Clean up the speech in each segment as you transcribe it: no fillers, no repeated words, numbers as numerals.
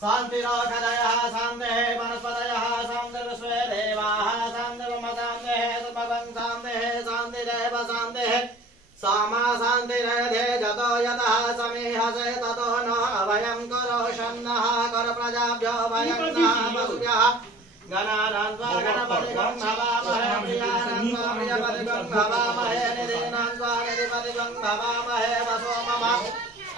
शान्तिरोषधयः शान्तिः वनस्पतयः शान्तिर्विश्वे देवाः शान्तिर्ब्रह्म शान्तिः सर्वगं शान्तिः शान्तिरेव शान्तिः सामा शान्तिरेधे जतो यतः समीहसे ततो न अभयं करोषन्नः कर प्रजाभ्यो भयं नः वसुभ्यः गणानां त्वा गणपतिगं भवामहे प्रियाणां त्वा प्रियपतिगं भवामहे निधीनां त्वा निधिपतिगं भवामहे वसो मम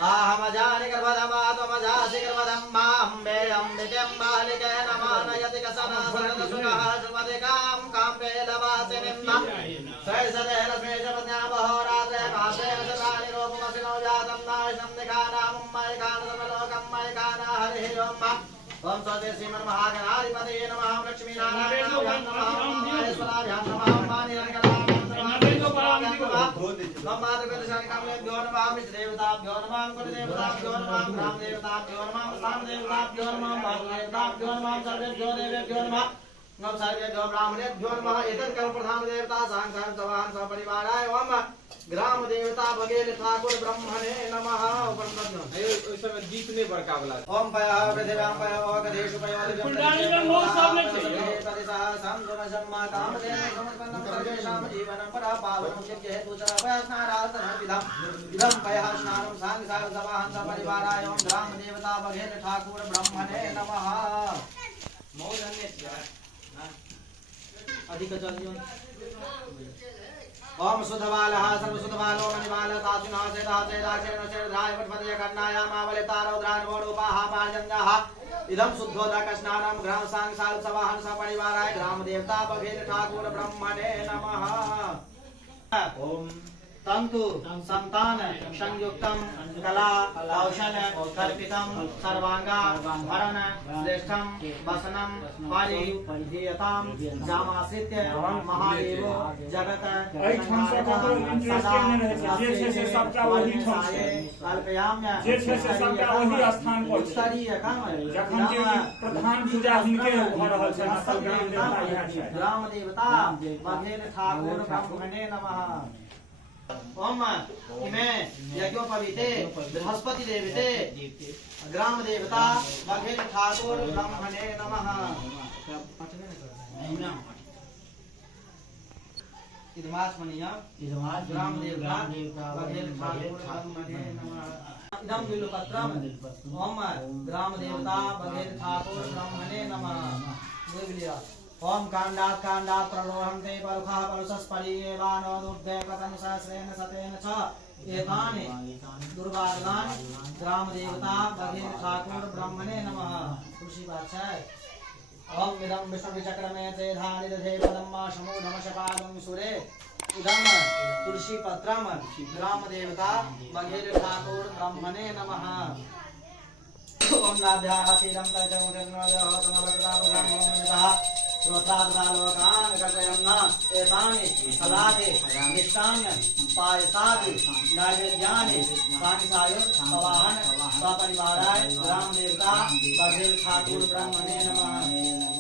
आहमजानि गर्भधमा त्वमजासि गर्भधम्मा अम्बे अम्बिकें बालिके नमानयति कसना सरदसुखः सुपदिकां काम्बे लवासिनीं नः सैसदे रश्मेशपत्न्या बहोरात्रे काशेन शतानि रूपमसिनो जातं नाशनं निखानां मयिकानसमलोकं मयिकाना हरिः ओम् ओम स्वस्ति श्रीमन्महागणाधिपतये नमः लक्ष्मीनारायणाभ्यां नमः महेश्वराभ्यां नमः नम मातृगतशालिकाभ्यो नमः विष्णुदेवताभ्यो नमः कुलदेवताभ्यो नमः ग्रामदेवताभ्यो नमः स्थानदेवताभ्यो नमः वासुदेवताभ्यो नमः सर्वेभ्यो देवेभ्यो नमः नम सर्वेभ्यो ब्राह्मणेभ्यो नमः एतत् कर्म प्रधान देवता सांख्यां सवाहन सपरिवाराय ओम ग्राम देवता बगेल ठाकुर ब्रह्मणे नमः उपरमज्ञ अयो ओइ समय गीत ने बड़का वाला ओम पय पृथ्व्यां पय ओगदेशु पय पुंडालिका नो सामने छे परिसा संगम सम्मा कामधेन समर्पणं सर्वेषां जीवनं परा पावनं यज्ञ हेतु च पय स्नानार्थं विधम् इदं पय स्नानं सांख्यां सवाहन सपरिवाराय ओम ग्राम देवता बगेल ठाकुर ब्रह्मणे नमः मौधन्य अधिक जल्यों ओम सुधबालः सर्वसुधबालो मणिबालः तासुनः सेदासेदाक्षेण शेरधाय वटपदय कर्णायामावलितारौद्रान् वोडोपाः पार्जन्याः इदं शुद्धोदक स्नानं ग्राम सांसाल सवाहन सपरिवाराय ग्राम देवता बघेल ठाकुर ब्रह्मणे नमः ओम तंतु संतान संयुक्तम कला कौशल कल्पितम सर्वांगा भरण श्रेष्ठम वसनम परिधीयताम जामाश्रित्य महादेव जगत कल्पयाम्य ग्राम देवता बघेल ठाकुर ब्रह्मणे नमः ओम इमे यज्ञोपवीते बृहस्पति देवते ग्राम देवता बघेल ठाकुर ब्रह्मणे नमः इदमास्मनीय ग्राम देवता बघेल ठाकुर ब्रह्मणे नमः इदं बिल्वपत्रम ओम ग्राम देवता बघेल ठाकुर ब्रह्मणे नमः ओम कांडात प्रलोहन्ते परुखा परुषस्परीयेवानो दुर्धे कथं सहस्रेण सतेन च एतानि दुर्वादनानि ग्राम देवता बघेल ठाकुर ब्रह्मणे नमः। तुलसी बादशाह अहम इदं विष्णु चक्रमे ते धानि दधे पदम समूढ़म शपादम सुरे इदम तुलसी पत्रम ग्राम देवता बघेल ठाकुर ब्रह्मणे नमः। ओम नाभ्यासीदं तजमुदन्नोदहतनवदाबुधं श्रोत्रादलोकान् कर्तयन्न एतानि फलानि मिष्टान्य पायसादि नैवेद्यानि कानिसायुध पवाहन स्वपरिवाराय ग्राम देवता बघेल ठाकुर ब्रह्मणे नमः।